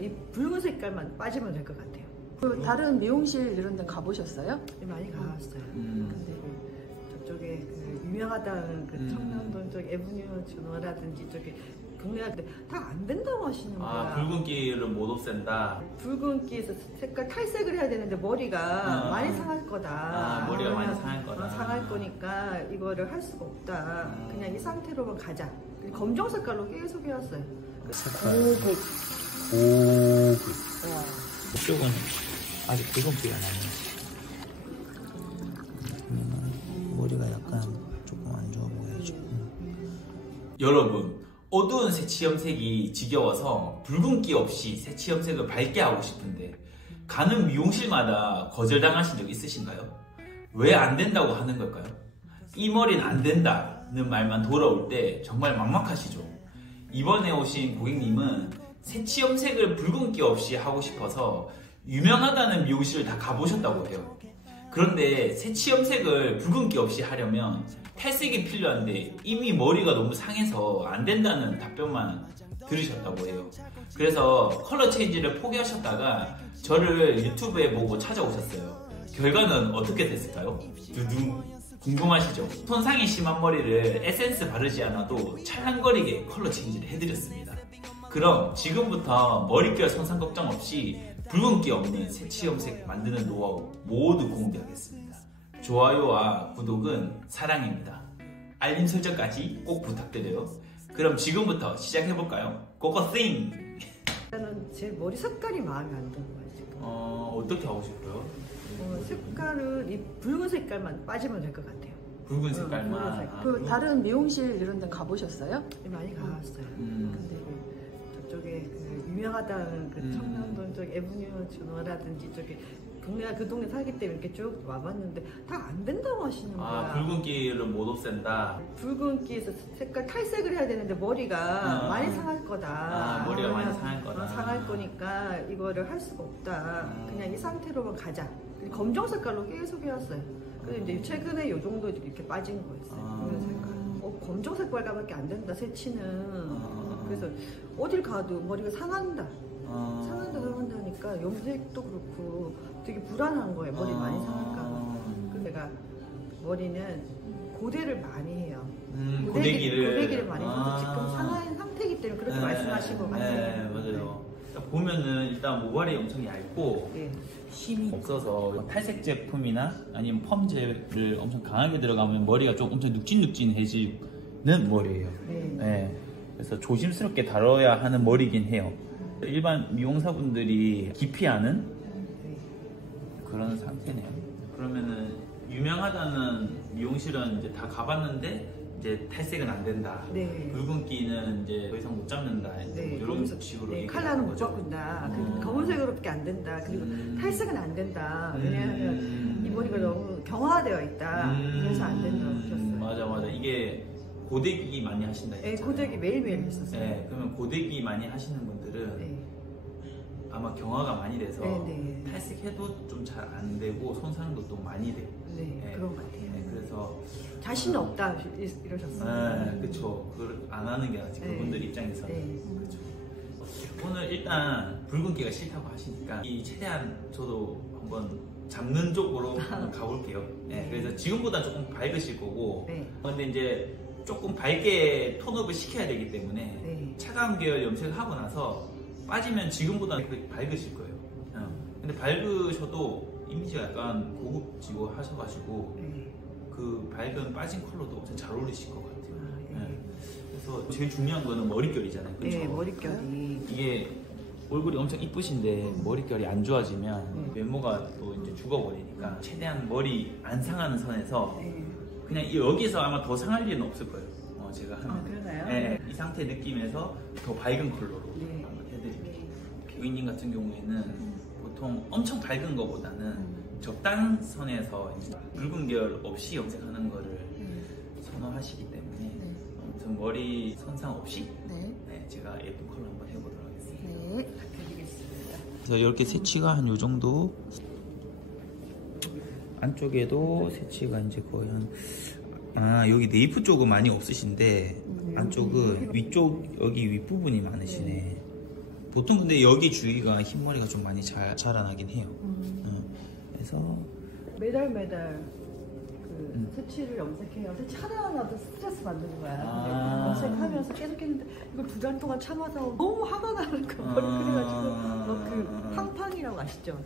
색깔은 이 붉은 색깔만 빠지면 될 것 같아요. 그 다른 미용실 이런 데 가보셨어요? 네, 많이 가봤어요. 근데 저쪽에 그 유명하다는 그 청담동 쪽 에브뉴 준호라든지 쪽에 동네한테 다 안 된다고 하시는 거야. 아, 붉은기를 못 없앤다. 붉은기에서 색깔 탈색을 해야 되는데 머리가 많이 상할 거다. 아, 머리가 많이 상할 거다. 상할 거니까 이거를 할 수가 없다. 그냥 이 상태로만 가자. 검정 색깔로 계속 해왔어요. 색깔. 오백. 이쪽은 아직 붉은기가 나네. 머리가 약간 조금 안 좋아 보여요. 여러분, 어두운 새치염색이 지겨워서 붉은기 없이 새치염색을 밝게 하고 싶은데 가는 미용실마다 거절당하신 적 있으신가요? 왜 안 된다고 하는 걸까요? 이 머리는 안 된다는 말만 돌아올 때 정말 막막하시죠? 이번에 오신 고객님은 새치염색을 붉은기 없이 하고 싶어서 유명하다는 미용실을 다 가보셨다고 해요. 그런데 새치염색을 붉은기 없이 하려면 탈색이 필요한데 이미 머리가 너무 상해서 안 된다는 답변만 들으셨다고 해요. 그래서 컬러 체인지를 포기하셨다가 저를 유튜브에 보고 찾아오셨어요. 결과는 어떻게 됐을까요? 두둥. 궁금하시죠? 손상이 심한 머리를 에센스 바르지 않아도 찰랑거리게 컬러 체인지를 해드렸습니다. 그럼 지금부터 머릿결 손상 걱정 없이 붉은기 없는 새치염색 만드는 노하우 모두 공개하겠습니다. 좋아요와 구독은 사랑입니다. 알림 설정까지 꼭 부탁드려요. 그럼 지금부터 시작해볼까요? 고고싱! 나는 제 머리 색깔이 마음에 안 드는 거야 지금. 어떻게 하고 싶어요? 색깔은 이 붉은 색깔만 빠지면 될 것 같아요. 붉은 색깔만. 색깔. 그 다른 미용실 이런 데 가보셨어요? 네, 많이 가봤어요. 근데 저쪽에 그 유명하다는 그 청담동 쪽 에브뉴 준호라든지 쪽에 동네가 그 동네 살기 때문에 이렇게 쭉 와봤는데 다 안 된다고 하시는 거야. 아, 붉은기를 못 없앤다. 붉은기에서 색깔 탈색을 해야 되는데 머리가 많이 상할 거다. 아, 머리가 많이 상할 거다. 상할 거니까 이거를 할 수가 없다. 그냥 이 상태로만 가자. 검정 색깔로 계속 해왔어요. 근데 이제 최근에 이 정도 이렇게 빠진 거였어요. 붉은 색깔. 검정 색깔밖에 안 된다, 새치는. 그래서 어딜 가도 머리가 상한다. 상한다니까 염색도 그렇고 되게 불안한 거예요. 머리 많이 상할까. 그래서 내가 머리는 고데를 많이 해요. 고데기를 많이 해서 지금 상한 상태이기 때문에 그렇게 말씀하신 것 같아요. 네, 맞아요. 보면은 일단 모발이 엄청 얇고 힘이 없어서 탈색 제품이나 아니면 펌젤을 엄청 강하게 들어가면 머리가 좀 엄청 눅진눅진해지는 머리예요. 네. 그래서 조심스럽게 다뤄야 하는 머리긴 해요. 일반 미용사분들이 기피하는 그런 상태네요. 그러면은 유명하다는 미용실은 이제 다 가봤는데 이제 탈색은 안 된다. 붉은기는 이제 더 이상 못 잡는다. 이런 식으로 컬러는 못 바꾼다. 검은색으로밖에 안 된다. 그리고 탈색은 안 된다. 왜냐하면 이 머리가 너무 경화되어 있다. 그래서 안 된다고 하셨어요. 맞아. 이게 고데기 많이 하신다. 네, 고데기 매일매일 했었어요. 네, 그러면 고데기 많이 하시는 분들은 아마 경화가 많이 돼서 탈색해도 좀 잘 안 되고 손상도 또 많이 되고. 그런 것 같아요. 그래서 자신 없다 이러셨어요. 그렇죠. 그걸 안 하는 게 낫지. 그분들 입장에서는. 그렇죠. 오늘 일단 붉은기가 싫다고 하시니까 최대한 저도 한번 잡는 쪽으로 한번 가볼게요. 그래서 지금보다 조금 밝으실 거고. 근데 이제 조금 밝게 톤업을 시켜야 되기 때문에 차가운 계열 염색을 하고 나서 빠지면 지금보다 밝으실 거예요. 근데 밝으셔도 이미지가 약간 고급지고 하셔가지고 그 밝은 빠진 컬러도 엄청 잘 어울리실 것 같아요. 그래서 제일 중요한 거는 머릿결이잖아요. 그렇죠? 머릿결이 이게 얼굴이 엄청 이쁘신데 머릿결이 안 좋아지면 외모가 또 이제 죽어버리니까 최대한 머리 안 상하는 선에서 그냥 여기서 아마 더 상할 일은 없을 거예요. 제가 하면. 그러나요? 이 상태 느낌에서 더 밝은 컬러로 한번 해드릴게요. 고객님 같은 경우에는 보통 엄청 밝은 거보다는 적당한 선에서 이제 붉은 계열 없이 염색하는 거를 선호하시기 때문에 아무튼 머리 손상 없이 제가 예쁜 컬러 한번 해보도록 하겠습니다. 부탁드리겠습니다. 그래서 이렇게 새치가 한 요 정도. 안쪽에도 새치가 이제 거의 여기 네이프 쪽은 많이 없으신데 안쪽은 위쪽 여기 윗부분이 많으시네. 보통 근데 여기 주위가 흰머리가 좀 많이 자라나긴 해요. 그래서 매달 그 새치를 염색해요. 새치 하나하나도 스트레스 받는 거야. 근데 염색하면서 계속 했는데 이걸 2달 동안 참아서 너무 화가 나는 거야. 그래가지고 그 팡팡이라고 아시죠?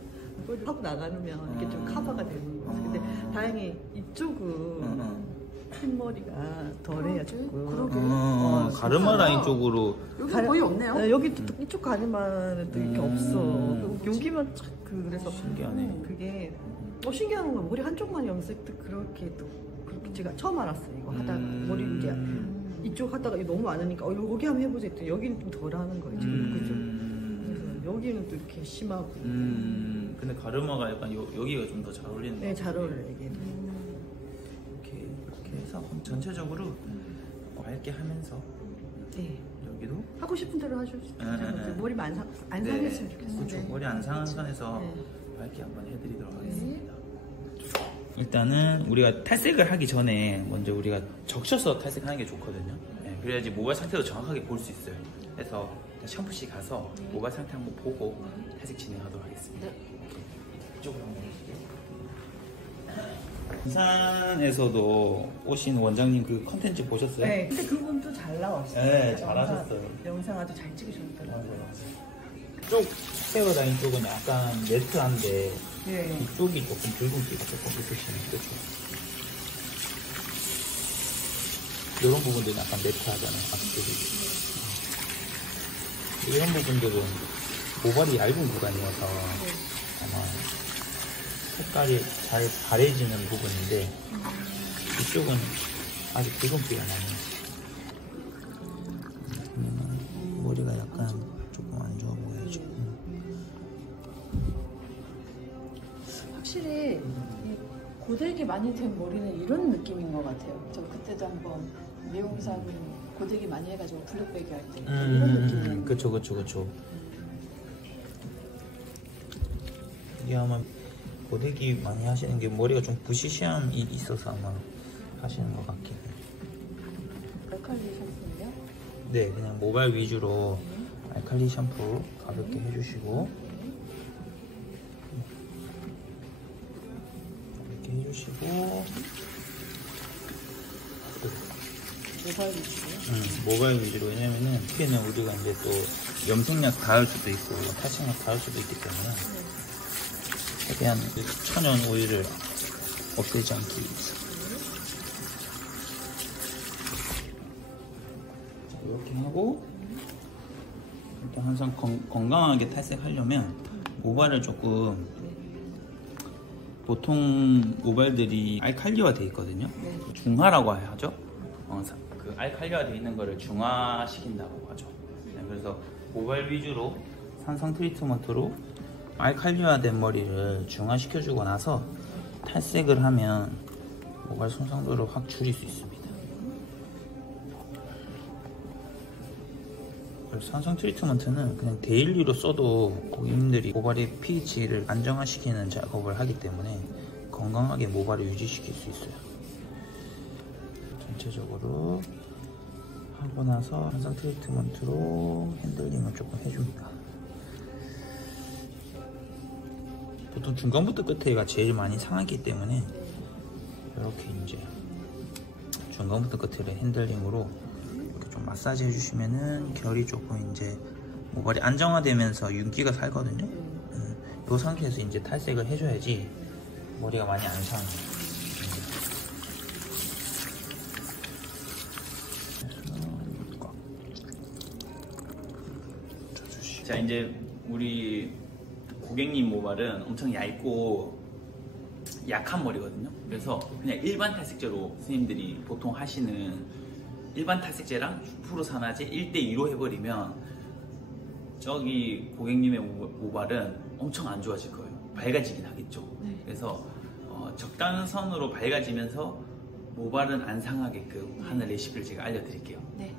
그걸 하고 나가면 이게 좀 커버가 되는 거야. 근데 다행히 이쪽은 흰머리가 덜해요 조금. 그러게. 가르마 라인 쪽으로 여기 거의 없네요. 네, 여기 이쪽 가르마는 또 이렇게 없어. 여기만 그래서 신기하네. 그게 신기한 건 머리 한쪽만 염색도 그렇게 제가 처음 알았어요. 이거 하다가 머리 이제 이쪽 하다가 너무 많으니까 여기 한번 해보자 했더니 여기는 좀 덜하는 거예요. 지금 그죠? 그래서 여기는 또 이렇게 심하고. 근데 가르마가 약간 여기가 좀 더 잘 어울리는 것 네, 잘 같아요. 어울려요 이게. 이렇게 해서 전체적으로 맑게 하면서 네. 여기도 하고 싶은 대로 하셔도 돼요. 머리 안 상했으면 좋겠어요. 그렇죠. 머리 안 상한 선에서 네. 맑게 한번 해드리도록 하겠습니다. 일단은 우리가 탈색을 하기 전에 먼저 우리가 적셔서 탈색하는 게 좋거든요. 네, 그래야지 모발 상태도 정확하게 볼 수 있어요. 그래서 샴푸실 가서 모발 상태 한번 보고 탈색 진행하도록 하겠습니다. 이쪽으로 한번 보실게요. 부산에서도 오신 원장님 그 컨텐츠 보셨어요? 네. 근데 그분도 잘 나왔어요. 네, 잘하셨어요. 영상 아주 잘 찍으셨더라고요. 쪽 헤어라인 쪽은 약간 매트한데 네. 이쪽이 조금 붉은기가 조금 있으시면 그렇죠. 이런 부분들은 약간 매트하잖아요. 앞쪽이. 이런 부분들은 모발이 얇은 구간이어서 아마 색깔이 잘 바래지는 부분인데 이쪽은 아직 붉은기가 많아요. 머리가 약간 조금 안 좋아 보여요. 확실히 이 고데기 많이 된 머리는 이런 느낌인 것 같아요. 저 그때도 한번 미용사 고데기 많이 해가지고 블랙베기 할 때 이런 느낌이에요. 그쵸. 이게 아마 고데기 많이 하시는 게 머리가 좀 부시시함이 있어서 아마 하시는 것 같긴 해요. 알칼리 샴푸인데요? 네, 그냥 모발 위주로 알칼리 샴푸 가볍게 해주시고 이렇게 해주시고 모발 위주로. 모발 위주로. 왜냐면은 피에는 우리가 이제 또 염색약 닿을 수도 있고 탈색약 닿을 수도 있기 때문에 최대한 천연 오일을 없애지 않기 위해서. 자, 이렇게 하고 이렇게 항상 건강하게 탈색하려면 모발을 조금, 보통 모발들이 알칼리화 돼 있거든요. 중화라고 하죠. 그 알칼리화 돼 있는 거를 중화시킨다고 하죠. 네, 그래서 모발 위주로 산성 트리트먼트로 알칼리화된 머리를 중화시켜주고 나서 탈색을 하면 모발 손상도를 확 줄일 수 있습니다. 산성 트리트먼트는 그냥 데일리로 써도 고객님들이 모발의 pH를 안정화시키는 작업을 하기 때문에 건강하게 모발을 유지시킬 수 있어요. 전체적으로 하고 나서 산성 트리트먼트로 핸들링을 조금 해줍니다. 보통 중간부터 끝에가 제일 많이 상하기 때문에 이렇게 이제 중간부터 끝에를 핸들링으로 이렇게 좀 마사지 해주시면은 결이 조금 이제 모발이 안정화되면서 윤기가 살거든요. 이 상태에서 이제 탈색을 해줘야지 머리가 많이 안 상해요. 자, 이제 우리 고객님 모발은 엄청 얇고 약한 머리거든요. 그래서 그냥 일반 탈색제로 선생님들이 보통 하시는 일반 탈색제랑 프로산화제 1대2로 해버리면 저기 고객님의 모발은 엄청 안 좋아질 거예요. 밝아지긴 하겠죠. 그래서 적당선으로 밝아지면서 모발은 안 상하게끔 하는 레시피를 제가 알려드릴게요. 네.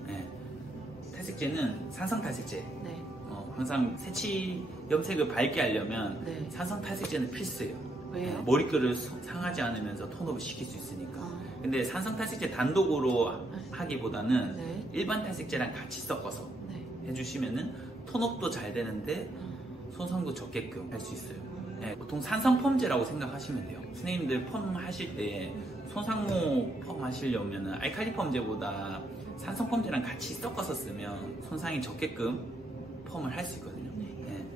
탈색제는 산성 탈색제. 네. 항상 새치 염색을 밝게 하려면 네. 산성 탈색제는 필수예요. 왜요? 머릿결을 상하지 않으면서 톤업을 시킬 수 있으니까. 근데 산성 탈색제 단독으로 하기보다는 네. 일반 탈색제랑 같이 섞어서 네. 해주시면은 톤업도 잘 되는데 손상도 적게끔 할 수 있어요. 예, 보통 산성펌제라고 생각하시면 돼요. 선생님들 펌 하실 때 손상모 펌 하시려면 알칼리 펌제보다 산성펌제랑 같이 섞어서 쓰면 손상이 적게끔 펌을 할 수 있거든요. 예,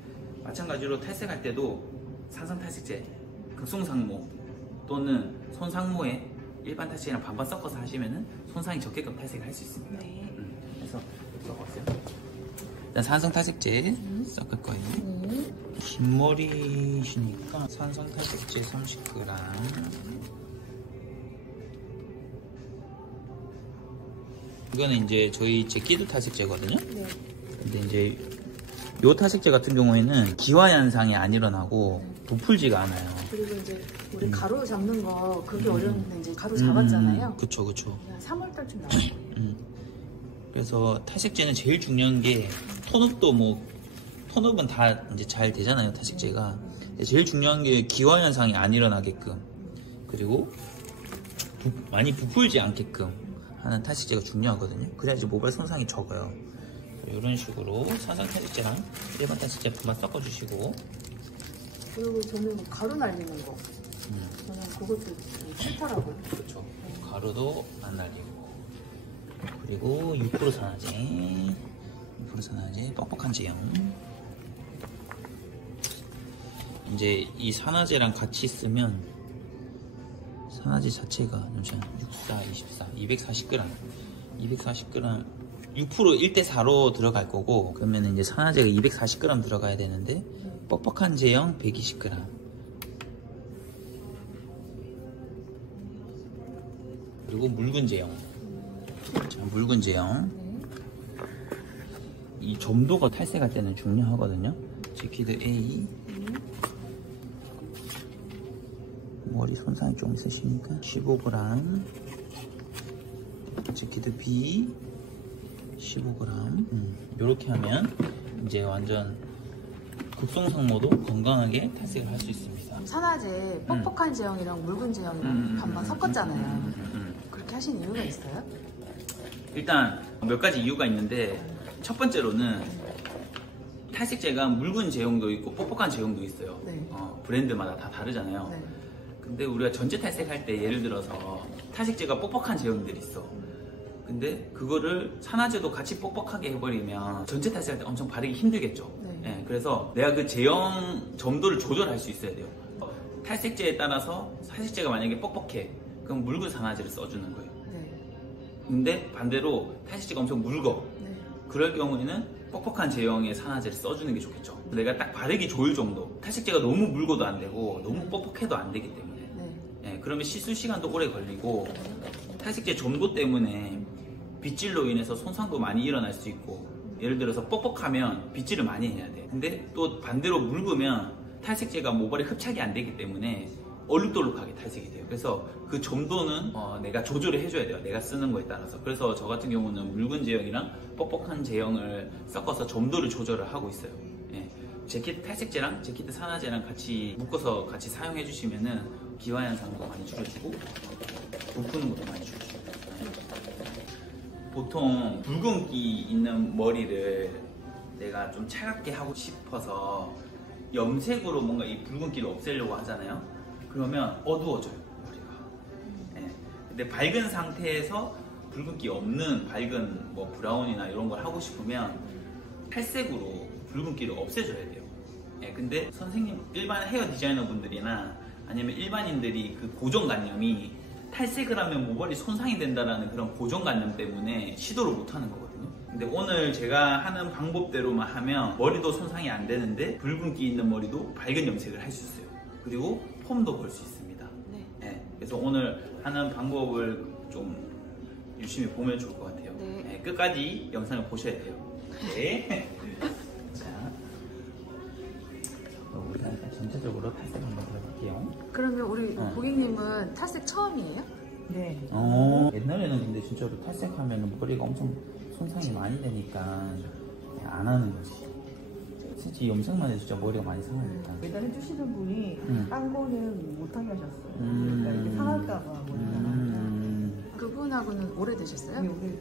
마찬가지로 탈색할 때도 산성탈색제, 극성상모 또는 손상모에 일반 탈색이랑 반반 섞어서 하시면 손상이 적게끔 탈색을 할 수 있습니다. 네. 그래서 섞었어요. 일단 산성탈색제 섞을 거예요. 긴 머리시니까 산성탈색제 30g. 이거는 이제 저희 제끼드 탈색제거든요. 네. 근데 이제 요 탈색제 같은 경우에는 기화 현상이 안 일어나고 부풀지가 않아요. 그리고 이제 우리 가루 잡는 거 그게 어려운데 이제 가루 잡았잖아요. 그쵸, 그쵸. 그냥 3월달쯤 나와요. 그래서 탈색제는 제일 중요한 게 톤업도 뭐 톤업은 다 이제 잘 되잖아요, 탈색제가. 제일 중요한 게 기화 현상이 안 일어나게끔, 그리고 많이 부풀지 않게끔 하는 탈색제가 중요하거든요. 그래야지 모발 손상이 적어요. 이런 식으로 산성 탈색제랑 일반 탈색제 반반 섞어주시고. 그리고 저는 뭐 가루 날리는 거. 저는 그것도 싫더라고요. 그렇죠. 가루도 안 날리고. 그리고 6% 산화제, 6% 산화제, 뻑뻑한 제형. 이제 이 산화제랑 같이 쓰면 산화제 자체가 잠시만 64, 24, 240g, 240g 6% 1대4로 들어갈 거고, 그러면 이제 산화제가 240g 들어가야 되는데 뻑뻑한 제형 120g. 그리고 묽은 제형. 자, 묽은 제형. 이 점도가 탈색할 때는 중요하거든요. 제키드 A. 머리 손상이 좀 있으시니까 15g. 제키드 B 15g. 이렇게 하면 이제 완전 극성상모도 건강하게 탈색을 할 수 있습니다. 산화제 뻑뻑한 제형이랑 묽은 제형이랑 반반 섞었잖아요. 그렇게 하신 이유가 있어요? 일단 몇 가지 이유가 있는데, 첫 번째로는 탈색제가 묽은 제형도 있고 뻑뻑한 제형도 있어요. 네. 브랜드마다 다 다르잖아요. 네. 근데 우리가 전체 탈색할 때 예를 들어서 탈색제가 뻑뻑한 제형들이 있어. 근데 그거를 산화제도 같이 뻑뻑하게 해버리면 전체 탈색할 때 엄청 바르기 힘들겠죠. 네. 예, 그래서 내가 그 제형 점도를 조절할 수 있어야 돼요. 탈색제에 따라서 탈색제가 만약에 뻑뻑해, 그럼 묽은 산화제를 써주는 거예요. 네. 근데 반대로 탈색제가 엄청 묽어. 네. 그럴 경우에는 뻑뻑한 제형의 산화제를 써주는 게 좋겠죠. 내가 딱 바르기 좋을 정도. 탈색제가 너무 묽어도 안 되고 너무 뻑뻑해도 안 되기 때문에. 네. 예, 그러면 시술 시간도 오래 걸리고, 탈색제 점도 때문에 빗질로 인해서 손상도 많이 일어날 수 있고, 예를 들어서 뻑뻑하면 빗질을 많이 해야 돼. 근데 또 반대로 묽으면 탈색제가 모발에 흡착이 안 되기 때문에 얼룩덜룩하게 탈색이 돼요. 그래서 그 점도는 내가 조절을 해줘야 돼요. 내가 쓰는 거에 따라서. 그래서 저 같은 경우는 묽은 제형이랑 뻑뻑한 제형을 섞어서 점도를 조절을 하고 있어요. 예. 제키드 탈색제랑 제키드 산화제랑 같이 묶어서 같이 사용해 주시면은 기화 현상도 많이 줄여주고 부푸는 것도 많이 줄여주고. 보통 붉은기 있는 머리를 내가 좀 차갑게 하고 싶어서 염색으로 뭔가 이 붉은기를 없애려고 하잖아요. 그러면 어두워져요, 머리가. 예. 근데 밝은 상태에서 붉은기 없는 밝은 뭐 브라운이나 이런 걸 하고 싶으면 탈색으로 붉은기를 없애줘야 돼요. 예. 근데 선생님, 일반 헤어 디자이너 분들이나 아니면 일반인들이 그 고정관념이 탈색을 하면 모발이 손상이 된다라는 그런 고정관념 때문에 시도를 못 하는 거거든요. 근데 오늘 제가 하는 방법대로만 하면 머리도 손상이 안 되는데 붉은기 있는 머리도 밝은 염색을 할 수 있어요. 그리고 펌도 볼 수 있습니다. 네. 네, 그래서 오늘 하는 방법을 좀 유심히 보면 좋을 것 같아요. 네. 네, 끝까지 영상을 보셔야 돼요. 네. 자, 우리가 일단 전체적으로 탈색 한번 들어볼게요. 그러면 우리 고객님은 탈색 처음이에요? 네. 옛날에는 근데 진짜로 탈색하면 머리가 엄청 손상이 많이 되니까 안 하는 거지. 솔직히 염색만 해도 진짜 머리가 많이 상하니까. 매달 해주시는 분이 딴 거는 못하게 하셨어요. 음. 그러니까 이렇게 상할까봐 머리가. 그분하고는 오래되셨어요? 우리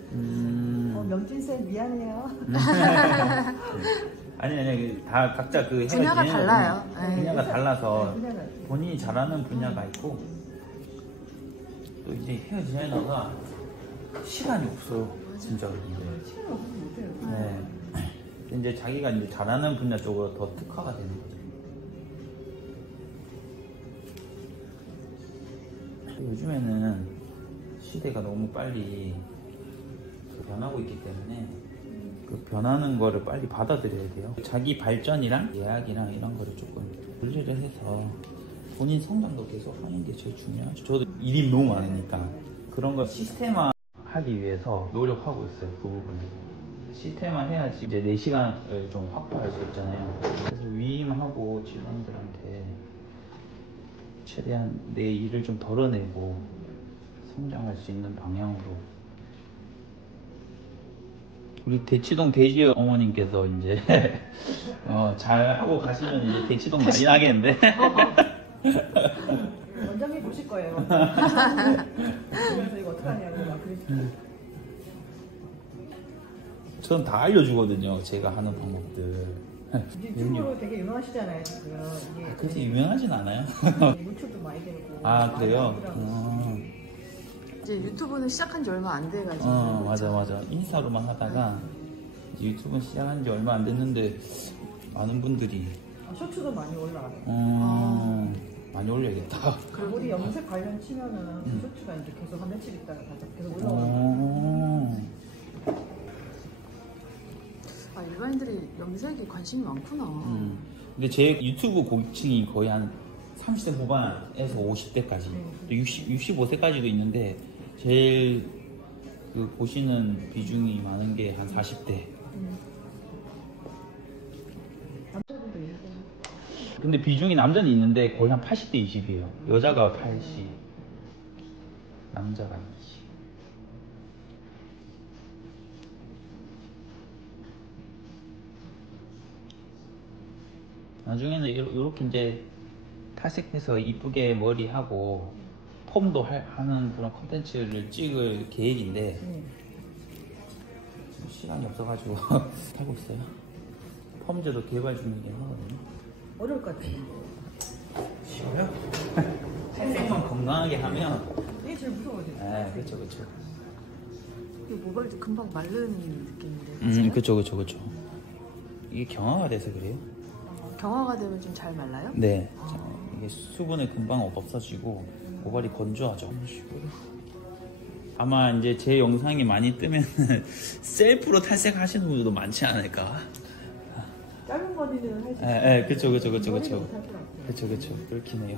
명진 쌤 미안해요. 아니 다 각자 그 분야가 해가지고 달라요. 분야가 달라서 네, 분야가 본인이 잘하는 분야가 있고 또 이제 헤어 디자이너가 시간이 없어요. 진짜로. 시간 없으면 못해요. 네. 이제 자기가 이제 잘하는 분야 쪽으로 더 특화가 되는 거죠. 요즘에는 시대가 너무 빨리 변하고 있기 때문에 그 변하는 거를 빨리 받아들여야 돼요. 자기 발전이랑 예약이랑 이런 거를 조금 분리를 해서 본인 성장도 계속 하는 게 제일 중요하죠. 저도 일이 너무 많으니까 그런 거 시스템화 하기 위해서 노력하고 있어요. 그 부분을. 시스템화 해야지 이제 내 시간을 좀 확보할 수 있잖아요. 그래서 위임하고 직원들한테 최대한 내 일을 좀 덜어내고 성장할 수 있는 방향으로. 우리 대치동 돼지 어머님께서 이제 잘 하고 가시면 이제 대치동 많이 나겠는데. 원장님 보실 거예요. 그래서 이거 어떡하냐고 막 그랬어요. 저는 다 알려주거든요. 제가 하는 방법들. 유튜브로 되게 유명하시잖아요 지금. 이게 그렇게 유명하진 않아요. 노출도 많이 되고. 아 그래요? 많이 나오더라고요. 이제 유튜브는 시작한 지 얼마 안 돼가지고. 맞아. 인스타로만 하다가 이제 유튜브 시작한 지 얼마 안 됐는데 많은 분들이 쇼츠도 많이 올라와요. 많이 올려야겠다. 그리고 우리 염색 관련 치면은 그 쇼츠가 이제 계속 한 며칠 있다가 계속 올라와요. 일반인들이 염색에 관심이 많구나. 근데 제 유튜브 고객층이 거의 한 30대 후반에서 50대까지, 65세까지도 있는데 제일 그 보시는 비중이 많은 게 한 40대. 남자분도 있고. 근데 비중이 남자는 있는데 거의 한 80대 20이에요. 여자가 80, 남자가 20. 나중에는 이렇게 이제 탈색해서 이쁘게 머리하고 폼도 하는 그런 콘텐츠를 찍을 계획인데 지금 시간이 없어가지고 하고 있어요. 폼제도 개발 중이긴 하거든요. 어려울 것 같아요. 쉬워요? 탈색만 건강하게 하면. 이게 제일 무서워요. 네, 그렇죠. 이 모발도 금방 마르는 느낌인데. 그렇죠. 이게 경화가 돼서 그래요. 경화가 되면 좀 잘 말라요? 네. 이게 수분을 금방 없어지고 모발이 건조하죠. 아마 이제 제 영상이 많이 뜨면 셀프로 탈색하시는 분들도 많지 않을까. 짧은 머리는 할 수 있어요. 네, 그쵸. 그렇긴 해요.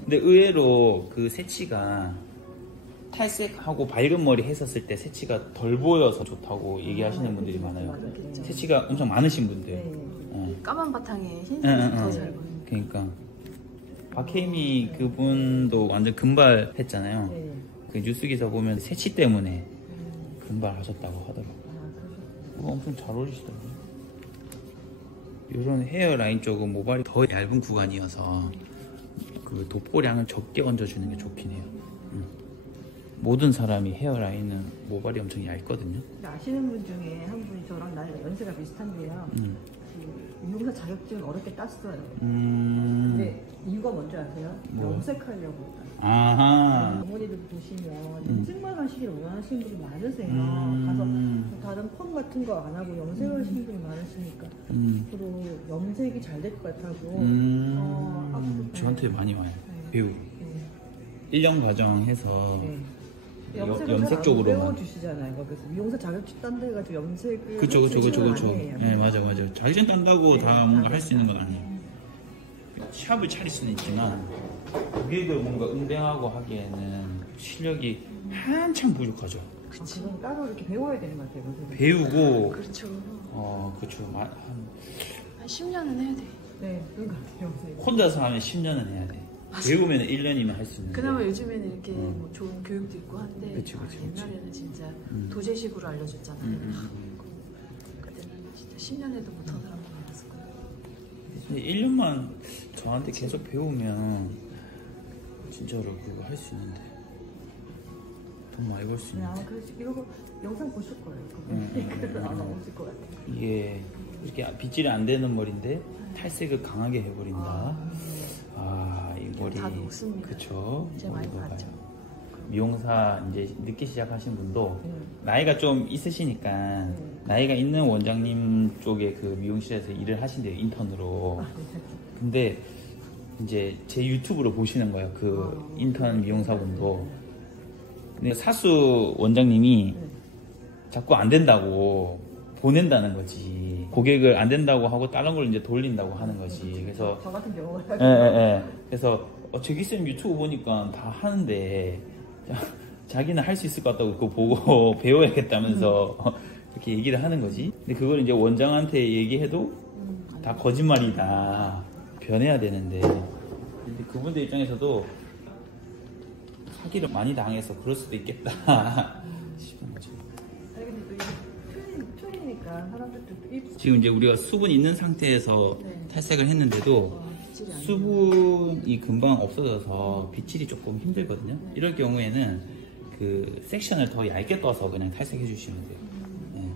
근데 의외로 그 새치가 탈색하고 밝은 머리 했었을 때 새치가 덜 보여서 좋다고 얘기하시는 분들이 많아요. 새치가 엄청 많으신 분들. 까만 바탕에 흰색이 더 잘 보여요. 그러니까 박혜미 그분도 완전 금발 했잖아요. 네. 그 뉴스 기사 보면 새치 때문에 금발 하셨다고 하더라고요. 그거 엄청 잘 어울리시더라고요. 이런 헤어라인 쪽은 모발이 더 얇은 구간이어서 그 돋보량을 적게 얹어주는 게 좋긴 해요. 모든 사람이 헤어라인은 모발이 엄청 얇거든요. 아시는 분 중에 한 분이 저랑 나이가 연세가 비슷한데요. 그 미용사 자격증 어렵게 땄어요. 근데 이유가 뭔지 아세요? 뭐? 염색하려고. 아하. 어머니들 보시면 염색만 하시기를 원하시는 분이 많으세요. 가서 다른 펌 같은 거 안 하고 염색을 하시는 분이 많으시니까 앞으로 염색이 잘 될 것 같다고. 저한테 많이 와요. 네. 배우. 1년 과정 해서 네. 염색 염색 쪽으로만. 배워주시잖아요. 그래서 미용사 자격증 딴데 가지고 염색을 그쵸. 아니에요. 네, 맞아. 자격증 딴다고 다 뭔가 할 수 있는 건 아니에요. 샵을 차릴 수는 있지만 고객을 뭔가 응대하고 하기에는 실력이 한참 부족하죠. 그건 따로 이렇게 배워야 되는 것 같아요. 염색을. 그렇죠. 배우고 그렇죠. 한 10년은 해야 돼. 네, 그런 것 같아요. 염색. 혼자서 하면 10년은 해야 돼. 배우면 1년이면 할 수 있는데. 그나마 요즘에는 이렇게 뭐 좋은 교육도 있고 한데 그치. 옛날에는 진짜 도제식으로 알려줬잖아요. 그때는 진짜 10년에도 못한 사람도 많았을 거예요. 근데 1년만 저한테 계속 배우면 진짜로 그거 할 수 있는데. 돈 많이 벌 수 네, 있는데. 아마 이거 영상 보실 거예요. 그래서 아마 오실 것 같아요. 이게 이렇게 빗질이 안 되는 머리인데 탈색을 강하게 해버린다. 이 머리. 다 녹습니다. 그쵸. 이제 많이 머리가 봤죠. 봐요. 미용사 이제 늦게 시작하신 분도 나이가 좀 있으시니까 나이가 있는 원장님 쪽에 그 미용실에서 일을 하신대요, 인턴으로. 근데 이제 제 유튜브로 보시는 거예요, 그 인턴 미용사분도. 근데 사수 원장님이 자꾸 안 된다고 보낸다는 거지. 고객을 안 된다고 하고 다른 걸 이제 돌린다고 하는 거지. 그래서 저 같은 경우는 그래서 저기 쌤 유튜브 보니까 다 하는데 자기는 할 수 있을 것 같다고 그거 보고 배워야겠다면서 이렇게 얘기를 하는 거지. 근데 그걸 이제 원장한테 얘기해도 다 거짓말이다. 변해야 되는데. 근데 그분들 입장에서도 사기를 많이 당해서 그럴 수도 있겠다 싶은 거죠. 아니 근데 또 이게 툴이니까 사람들도 또 지금 이제 우리가 수분 있는 상태에서 탈색을 했는데도 수분이 금방 없어져서 빗질이 조금 힘들거든요. 이럴 경우에는 그 섹션을 더 얇게 떠서 그냥 탈색해 주시면 돼요. 네.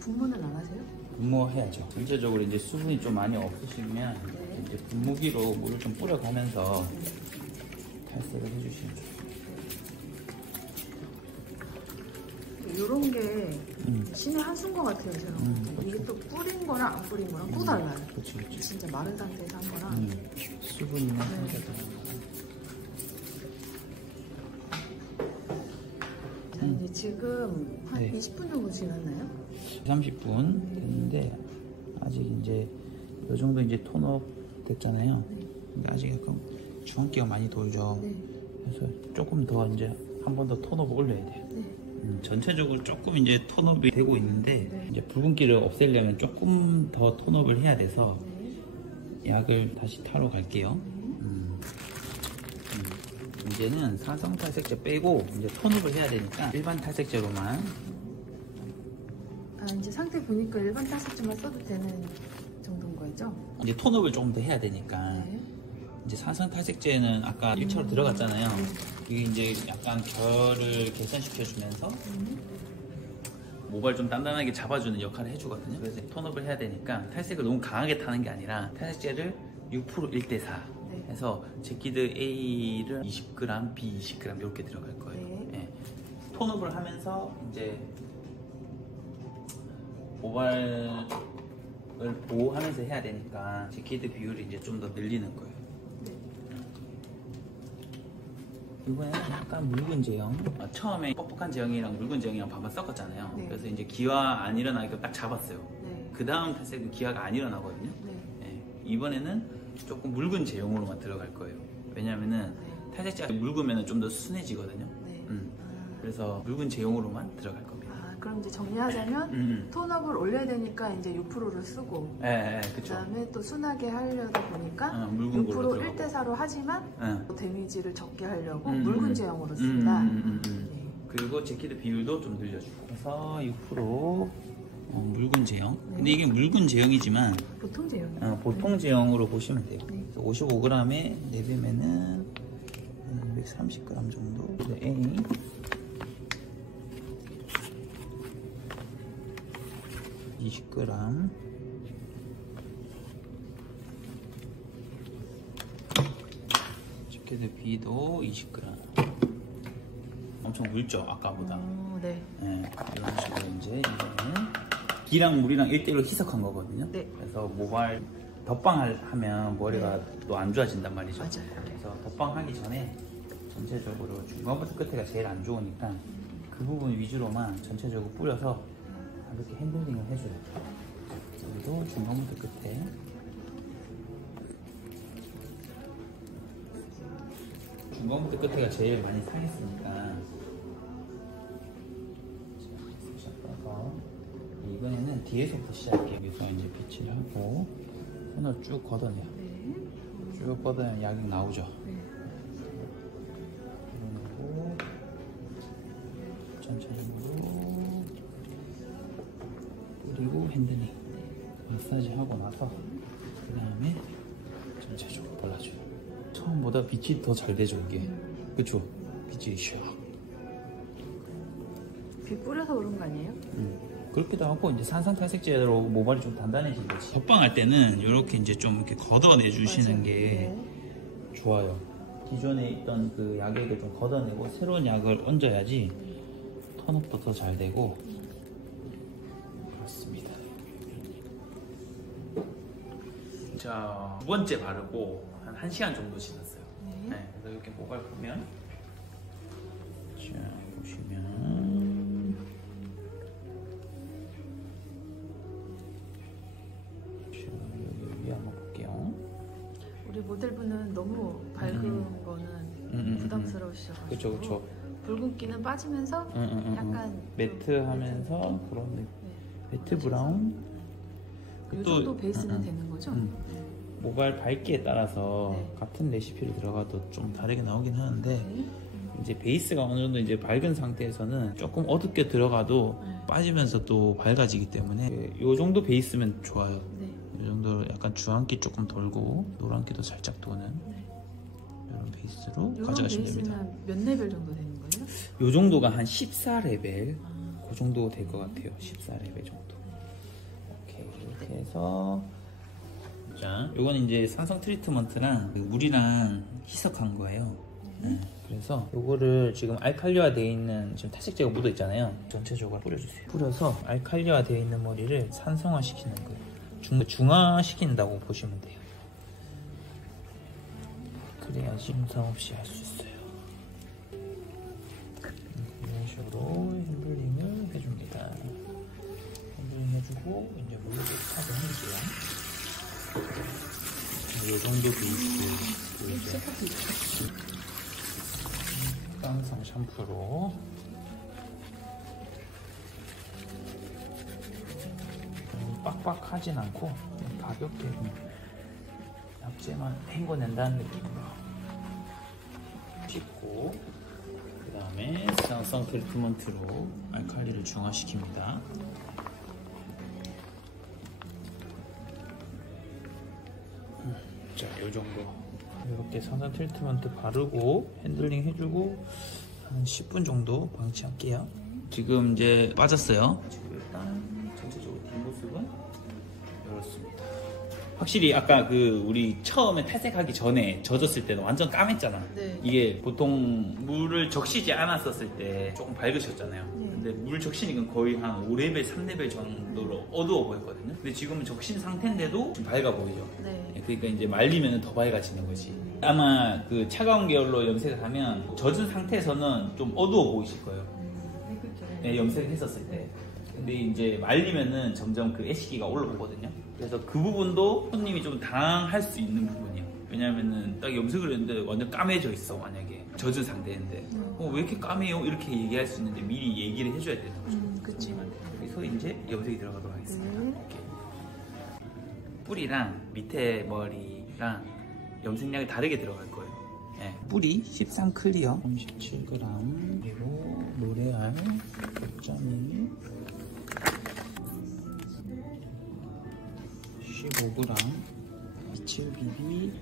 분무는 안 하세요? 분무해야죠. 전체적으로 이제 수분이 좀 많이 없으시면 이제 분무기로 물을 좀 뿌려가면서 탈색을 해주시면 좋습니다. 이런 게 신의 한수인 것 같아요, 제가. 이게 또 뿌린 거랑 안 뿌린 거랑 또 달라요. 그렇죠, 그렇죠. 진짜 마른 상태에서 한 거랑. 수분 있는 상태에서. 자, 이제 지금 한 네. 20분 정도 지났나요? 30분 됐는데 아직 이제 이 정도 이제 톤업 됐잖아요. 근데 아직 약간 주황기가 많이 돌죠. 그래서 조금 더 이제 한 번 더 톤업을 올려야 돼요. 전체적으로 조금 이제 톤업이 되고 있는데 이제 붉은기를 없애려면 조금 더 톤업을 해야 돼서 약을 다시 타러 갈게요. 이제는 산성 탈색제 빼고 이제 톤업을 해야 되니까 일반 탈색제로만. 이제 상태 보니까 일반 탈색제만 써도 되는 정도인 거죠? 이제 톤업을 조금 더 해야 되니까 이제 산성 탈색제는 아까 1차로 들어갔잖아요. 이게 이제 약간 결을 개선시켜주면서 모발 좀 단단하게 잡아주는 역할을 해주거든요. 그래서 톤업을 해야 되니까 탈색을 너무 강하게 타는 게 아니라 탈색제를 6% 1대4 해서 제키드 A를 20g, B 20g 이렇게 들어갈 거예요. 예. 톤업을 하면서 이제 모발을 보호하면서 해야 되니까 제키드 비율을 이제 좀 더 늘리는 거예요. 이번에는 약간 묽은 제형. 처음에 뻑뻑한 제형이랑 묽은 제형이랑 반반 섞었잖아요. 그래서 이제 기화 안 일어나니까 딱 잡았어요. 그 다음 탈색은 기화가 안 일어나거든요. 이번에는 조금 묽은 제형으로만 들어갈 거예요. 왜냐면은 탈색제가 묽으면 좀 더 순해지거든요. 그래서 묽은 제형으로만 들어갈 겁니다. 그럼 이제 정리하자면 톤업을 올려야 되니까 이제 6%를 쓰고 그쵸. 그다음에 또 순하게 하려다 보니까 묽은 6% 걸로 들어가고. 1대4로 하지만 데미지를 적게 하려고 음, 묽은 제형으로 씁니다. 그리고 제키드 비율도 좀 늘려주고. 그래서 6% 묽은 제형. 근데 이게 묽은 제형이지만 보통 제형이요. 보통 제형으로 보시면 돼요. 55g에 4배면은 130g 정도. A 20g. 제키드 B도 20g. 엄청 묽죠, 아까보다. 네. 이런 식으로 이제 이거는 기랑 물이랑 1대1로 희석한 거거든요. 그래서 모발 덧방하면 머리가 또 안 좋아진단 말이죠. 맞아요. 그래서 덧방하기 전에 전체적으로 중간부터 끝에가 제일 안 좋으니까 그 부분 위주로만 전체적으로 뿌려서 이렇게 핸들링을 해줘요. 여기도 중간부터 끝에. 중간부터 끝에가 제일 많이 상했으니까 이번에는 뒤에서부터 시작할게요. 여기서 이제 빗질 하고 손을 쭉 걷어내요. 쭉 걷어내면 약이 나오죠. 그리고 전체적으로 그리고 핸들링 마사지 하고 나서 그 다음에 전체적으로 발라줘요. 처음보다 빗질이 더 잘 되죠, 이게. 그쵸? 빗질이 샥. 비 뿌려서 그런 거 아니에요? 그렇기도 하고 이제 산성탈색제로 모발이 좀 단단해진 거지. 덧방할 때는 이렇게 이제 좀 이렇게 걷어내 주시는 게 좋아요. 기존에 있던 그 약액을 좀 걷어내고 새로운 약을 얹어야지 턴업도 더 잘 되고 그렇습니다. 자, 두 번째 바르고 한 1시간 정도 지났어요. 네, 그래서 이렇게 모발 보면 자, 보시면 자, 여기 한번 볼게요. 우리 모델분은 너무 밝은 거는 부담스러우셔가지고 그쵸, 그쵸. 붉은기는 빠지면서 약간 매트하면서 그런 네. 매트 브라운. 이 정도 베이스는 되는 거죠? 모발 밝기에 따라서 네. 같은 레시피를 들어가도 좀 다르게 나오긴 하는데 네. 이제 베이스가 어느 정도 이제 밝은 상태에서는 조금 어둡게 들어가도 빠지면서 또 밝아지기 때문에 이 정도 베이스면 좋아요. 네. 이 정도 약간 주황기 조금 돌고 노란기도 살짝 도는 이런 베이스로 이런 가져가시면 됩니다. 베이스는 몇 레벨 정도 되는 거예요? 이 정도가 한 14레벨 그 정도 될 것 같아요. 14레벨 정도. 오케이, 이렇게 해서 자, 요건 이제 산성 트리트먼트랑 물이랑 희석한 거예요. 네, 그래서 요거를 지금 알칼리화 되어 있는 지금 탈색제가 묻어 있잖아요. 전체적으로 뿌려주세요. 뿌려서 알칼리화 되어 있는 머리를 산성화 시키는 거예요. 중화 시킨다고 보시면 돼요. 그래야지 임상 없이 할 수 있어요. 이런 식으로 핸들링을 해줍니다. 핸들링 해주고 이제 물을 타서 해줄게요. 이 정도 베이스 쌍성 샴푸로 빡빡하진 않고 가볍게 약재만 헹궈낸다는 느낌으로 씻고 그 다음에 쌍성 트리트먼트로 알칼리를 중화시킵니다. 자, 요 정도 이렇게 산성 트리트먼트 바르고 핸들링 해주고 한 10분 정도 방치할게요. 지금 이제 빠졌어요. 지금 일단 전체적으로 뒷모습은 이렇습니다. 확실히 아까 그 우리 처음에 탈색하기 전에 젖었을 때는 완전 까맸잖아. 네. 이게 보통 물을 적시지 않았었을 때 조금 밝으셨잖아요. 네. 근데 물 적시니까 거의 한 5레벨, 3레벨 정도로 어두워 보였거든요. 근데 지금은 적신 상태인데도 좀 밝아 보이죠. 네. 그러니까 이제 말리면 더 밝아지는 거지. 아마 그 차가운 계열로 염색을 하면 젖은 상태에서는 좀 어두워 보이실 거예요. 네, 그렇죠. 네, 염색을 했었을 때. 근데 이제 말리면은 점점 그 애쉬기가 올라오거든요. 그래서 그 부분도 손님이 좀 당할 수 있는 부분이에요. 왜냐면은 딱 염색을 했는데 완전 까매져 있어, 만약에. 젖은 상태인데. 왜 이렇게 까매요? 이렇게 얘기할 수 있는데 미리 얘기를 해줘야 되는 거죠. 그치. 그래서 이제 염색이 들어가도록 하겠습니다. 네. 이렇게. 뿌리랑 밑에 머리랑 염색약이 다르게 들어갈 거예요. 네. 뿌리 13 클리어 37g 그리고 로레알 5.1 15g 미칠 비비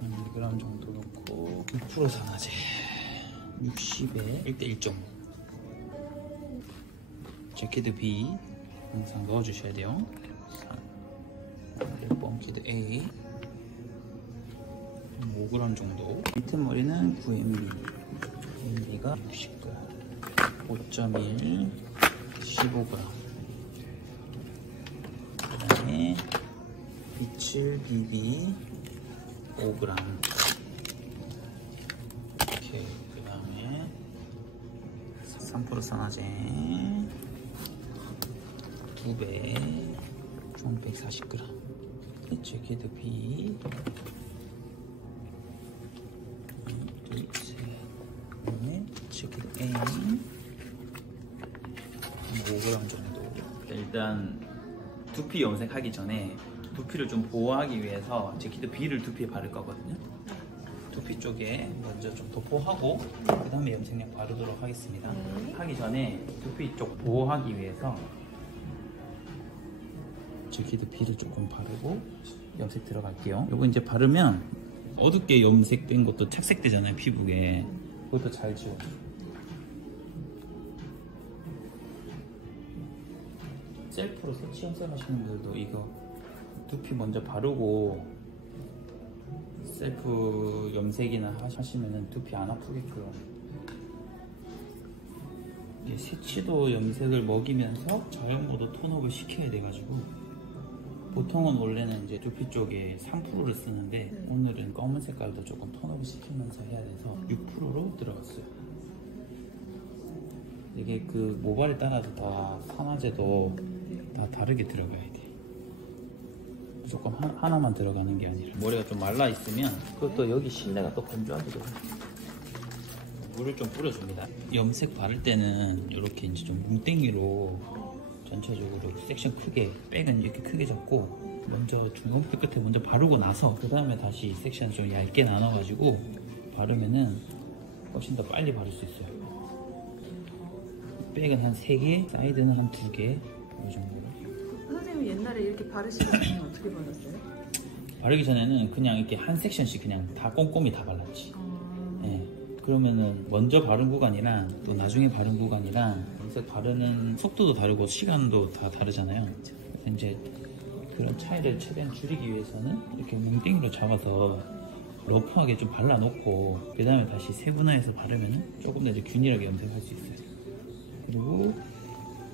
2g 정도 넣고 6% 산화제 60에 1대 1.5 재킷드 B 항상 넣어주셔야 돼요. 펌키드 A 5g 정도. 밑에 머리는 9mb, mb가 60g, 5.1, 15g. 그 다음에 비칠 BB 5g. 이렇게 그 다음에 3% 산화제 2배, 총 140g. 재킷드 B 둘, 셋, 그다음에 재킷드 A 5g 정도. 일단 두피 염색하기 전에 두피를 좀 보호하기 위해서 재킷드 B를 두피에 바를 거거든요. 두피 쪽에 먼저 좀 도포하고 그 다음에 염색약 바르도록 하겠습니다. 하기 전에 두피 쪽 보호하기 위해서 재킷드 B를 조금 바르고 염색 들어갈게요. 요거 이제 바르면 어둡게 염색된 것도 착색되잖아요, 피부에. 그것도 잘 지워. 셀프로 색치 염색하시는 분들도 이거 두피 먼저 바르고 셀프 염색이나 하시면은 두피 안 아프게끔 이게 색치도 염색을 먹이면서 자연모도 톤업을 시켜야 돼가지고 보통은 원래는 이제 두피 쪽에 3%를 쓰는데 오늘은 검은 색깔도 조금 톤업을 시키면서 해야 돼서 6%로 들어갔어요. 이게 그 모발에 따라서 다 산화제도 다 다르게 들어가야 돼. 무조건 하나만 들어가는 게 아니라 머리가 좀 말라 있으면 그것도 여기 실내가 또 건조하거든요. 물을 좀 뿌려줍니다. 염색 바를 때는 이렇게 이제 좀 뭉땡이로 전체적으로 섹션 크게 백은 이렇게 크게 잡고 먼저 중간부터 끝에 먼저 바르고 나서 그 다음에 다시 섹션 좀 얇게 나눠가지고 바르면은 훨씬 더 빨리 바를 수 있어요. 백은 한 3개, 사이드는 한 2개 이 정도로. 선생님 옛날에 이렇게 바르시기 전에 어떻게 발랐어요? 바르기 전에는 그냥 이렇게 한 섹션씩 그냥 다 꼼꼼히 다 발랐지. 네. 그러면은 먼저 바른 구간이랑 또 나중에 바른 구간이랑 염색 바르는 속도도 다르고 시간도 다 다르잖아요. 그래서 이제 그런 차이를 최대한 줄이기 위해서는 이렇게 뭉땡이로 잡아서 러프하게 좀 발라놓고 그 다음에 다시 세분화해서 바르면은 조금 더 이제 균일하게 염색할 수 있어요. 그리고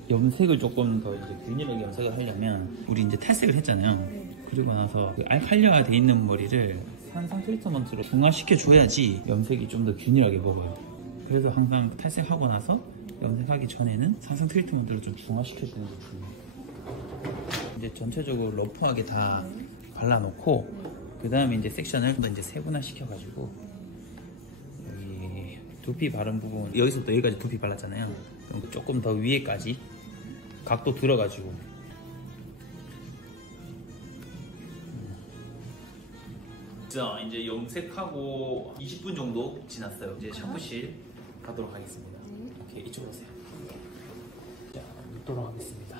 염색을 조금 더 이제 균일하게 염색을 하려면 우리 이제 탈색을 했잖아요. 그리고 나서 그 알칼리화 돼 있는 머리를 산성 트리트먼트로 중화시켜 줘야지 염색이 좀 더 균일하게 먹어요. 그래서 항상 탈색하고 나서 염색하기 전에는 산성 트리트먼트로 좀 중화시켜 주는 게 중요해요. 이제 전체적으로 러프하게 다 발라놓고 그 다음에 이제 섹션을 더 이제 세분화 시켜가지고 여기 두피 바른 부분 여기서부터 여기까지 두피 발랐잖아요. 그럼 조금 더 위에까지 각도 들어가지고 자 이제 염색하고 20분 정도 지났어요. 이제 샴푸실 가도록 하겠습니다. 오케이 이쪽으로 오세요. 자 묻도록 하겠습니다.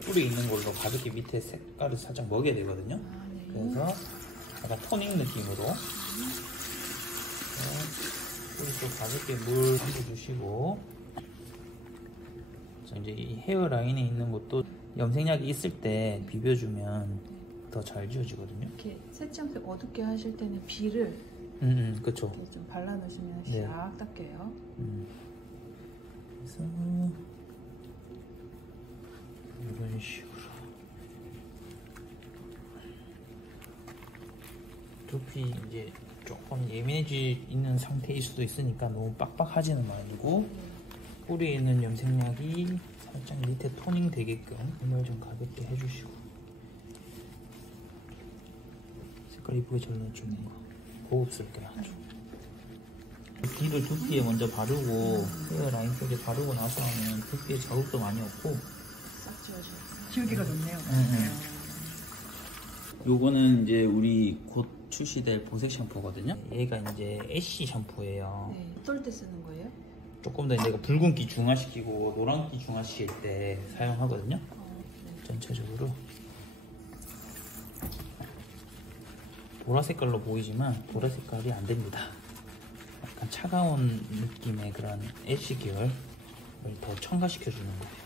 뿌리 있는 걸로 가볍게 밑에 색깔을 살짝 먹여야 되거든요. 그래서 약간 토닝 느낌으로 뿌리 쪽 가볍게 물 얹어주시고 이제 이 헤어라인에 있는 것도 염색약이 있을 때 비벼주면 더 잘 지워지거든요. 이렇게 색점색 어둡게 하실 때는 비를 그쵸. 이렇게 좀 발라놓으시면 네. 싹 닦여요. 그래서 이런 식으로 두피 이제 조금 예민해지 있는 상태일 수도 있으니까 너무 빡빡하지는 말고 뿌리에 있는 염색약이 살짝 밑에 토닝 되게끔 힘을 좀 가볍게 해주시고 색깔 이쁘게 잘라주는 거 고급스럽게 아주 비를 두피에 먼저 바르고 헤어라인 쪽에 바르고 나서 하면 두피에 자극도 많이 없고 싹 지워줘요. 지우기가 좋네요. 요거는 이제 우리 곧 출시될 보색 샴푸거든요. 얘가 이제 애쉬 샴푸예요. 네. 어떨 때 쓰는 거예요? 조금 더 내가 붉은기 중화시키고 노란기 중화시킬 때 사용하거든요. 네. 전체적으로 보라 색깔로 보이지만 보라 색깔이 안 됩니다. 약간 차가운 느낌의 그런 애쉬 계열을 더 첨가시켜 주는 거예요.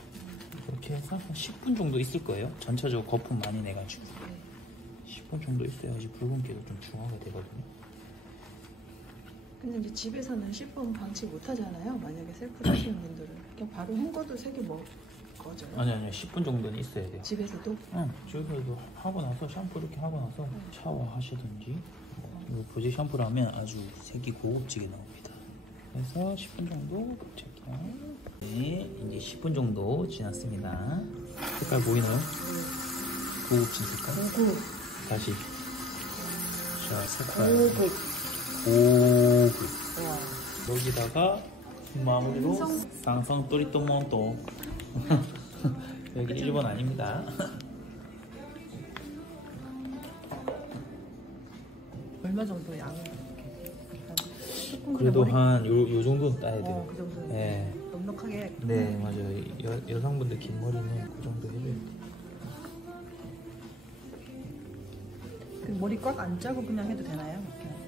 이렇게 해서 한 10분 정도 있을 거예요. 전체적으로 거품 많이 내가지고 10분 정도 있어야지 붉은기도 좀 중화가 되거든요. 근데 이제 집에서는 10분 방치 못 하잖아요. 만약에 셀프를 하시는 분들은 그냥 바로 헹궈도 색이 먹어져요. 아니 10분 정도는 있어야 돼요. 집에서도? 응, 집에서도 하고 나서 샴푸 이렇게 하고 나서 샤워하시든지 뭐 보지 샴푸라면 아주 색이 고급지게 나옵니다. 그래서 10분 정도 체킹. 네, 이제 10분 정도 지났습니다. 색깔 보이나요? 고급진 색깔. 고급. 다시. 자, 색깔. 고급. 고급. 와. 여기다가 마무리로 상성 또리또모또. 여기 일본 아닙니다. 얼마 정도 양을 그래도 한 요 정도는 따야 돼요. 그 정도. 네. 넉넉하게. 네, 맞아요. 여성분들 긴 머리는 그 정도 해줘야 돼요. 그 머리 꽉 안 짜고 그냥 해도 되나요?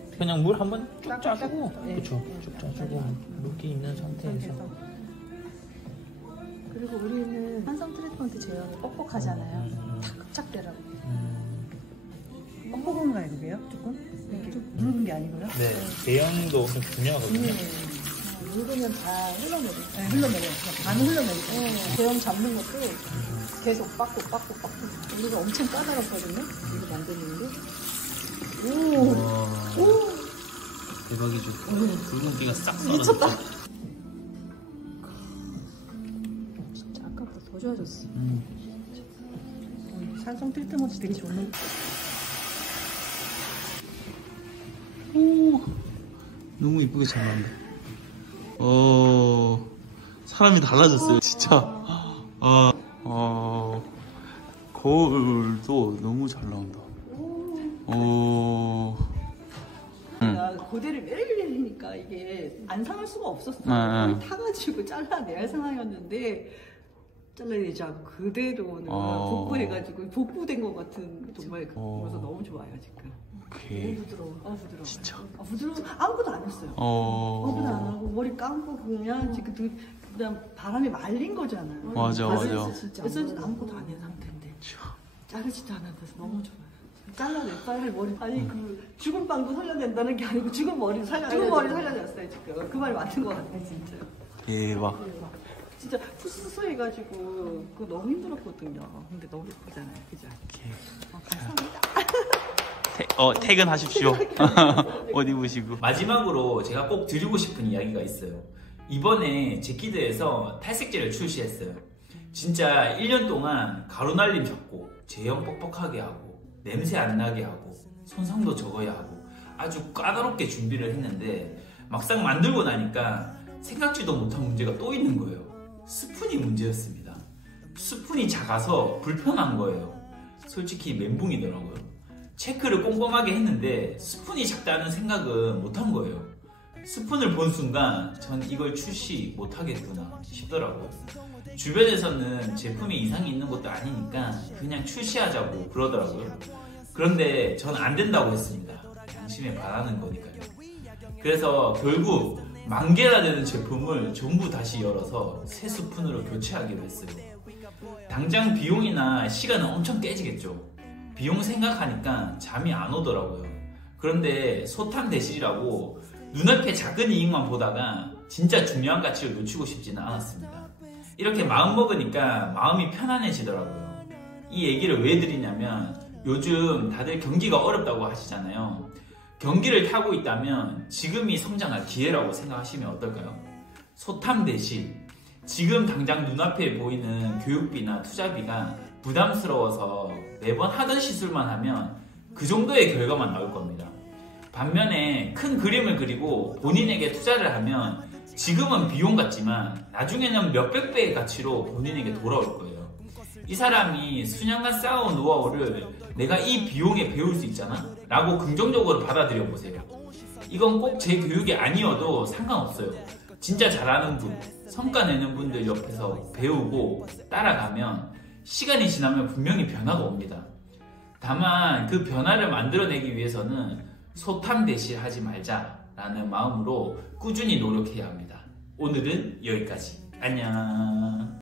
이렇게 그냥 물 한번 쭉 짜주고, 네. 그쵸? 쭉 짜주고 물기 있는 상태에서. 그리고 우리는 한성 트리트먼트 제형이 뻑뻑하잖아요. 다 흡착되라고. 뻑뻑한가요, 그게요? 조금? 이렇게 좀 묽은 게 아니고요? 네, 제형도 엄청 중요하거든요. 묽으면 다 흘러내려. 네, 흘러내려요. 반 흘러내리고. 제형 잡는 것도 계속 빡고. 우리가 엄청 까다롭거든요. 이거 만드는 게. 오! 대박이죠. 붉은기가 싹 미쳤다. 사라졌죠. 진짜 아까보다 더 좋아졌어. 산성 트리트먼트 되게 좋은. 오, 너무 이쁘게 잘 나온다. 사람이 달라졌어요, 진짜. 거울도 너무 잘 나온다. 제가 고대를 매일 내리니까 이게 안 상할 수가 없었어요. 타가지고 잘라내야 상황이었는데 잘라내지 않고 그대로 오늘 복구해가지고 복구된 것 같은 정말 그래서 너무 좋아요 지금. 오케이. 너무 부드러워. 부드러워. 진짜. 부드러워. 아무것도 안 했어요. 아무것도 안 하고 머리 감고 그냥 지금 그냥 바람에 말린 거잖아요. 맞아. 그래서 아무것도 안 한 상태인데 자르지도 않았어서 너무 좋아요. 잘라냈어요 머리. 아니 그 죽은 빵도 살려낸다는 게 아니고 죽은 머리 살려냈어요 지금. 그 말이 맞는 것 같아요 진짜. 대박. 진짜 푸스스해가지고 그거 너무 힘들었거든요. 근데 너무 예쁘잖아요, 그죠? 감사합니다. 퇴근하십시오. 옷 입으시고. 마지막으로 제가 꼭 드리고 싶은 이야기가 있어요. 이번에 제키드에서 탈색제를 출시했어요. 진짜 1년 동안 가루 날림 잡고 제형 뻑뻑하게 하고 냄새 안 나게 하고 손상도 적어야 하고 아주 까다롭게 준비를 했는데 막상 만들고 나니까 생각지도 못한 문제가 또 있는 거예요. 스푼이 문제였습니다. 스푼이 작아서 불편한 거예요. 솔직히 멘붕이더라고요. 체크를 꼼꼼하게 했는데 스푼이 작다는 생각은 못한 거예요. 스푼을 본 순간 전 이걸 출시 못하겠구나 싶더라고요. 주변에서는 제품에 이상이 있는 것도 아니니까 그냥 출시하자고 그러더라고요. 그런데 전 안 된다고 했습니다. 양심에 반하는 거니까요. 그래서 결국 10,000개나 되는 제품을 전부 다시 열어서 새 스푼으로 교체하기로 했어요. 당장 비용이나 시간은 엄청 깨지겠죠. 비용 생각하니까 잠이 안 오더라고요. 그런데 소탐 대실이라고 눈앞에 작은 이익만 보다가 진짜 중요한 가치를 놓치고 싶지는 않았습니다. 이렇게 마음 먹으니까 마음이 편안해지더라고요. 이 얘기를 왜 드리냐면 요즘 다들 경기가 어렵다고 하시잖아요. 경기를 타고 있다면 지금이 성장할 기회라고 생각하시면 어떨까요? 소탐 대신 지금 당장 눈앞에 보이는 교육비나 투자비가 부담스러워서 매번 하던 시술만 하면 그 정도의 결과만 나올 겁니다. 반면에 큰 그림을 그리고 본인에게 투자를 하면 지금은 비용 같지만 나중에는 몇백 배의 가치로 본인에게 돌아올 거예요. 이 사람이 수년간 쌓아온 노하우를 내가 이 비용에 배울 수 있잖아? 라고 긍정적으로 받아들여 보세요. 이건 꼭 제 교육이 아니어도 상관없어요. 진짜 잘하는 분, 성과 내는 분들 옆에서 배우고 따라가면 시간이 지나면 분명히 변화가 옵니다. 다만 그 변화를 만들어내기 위해서는 소탐 대실하지 말자라는 마음으로 꾸준히 노력해야 합니다. 오늘은 여기까지. 안녕.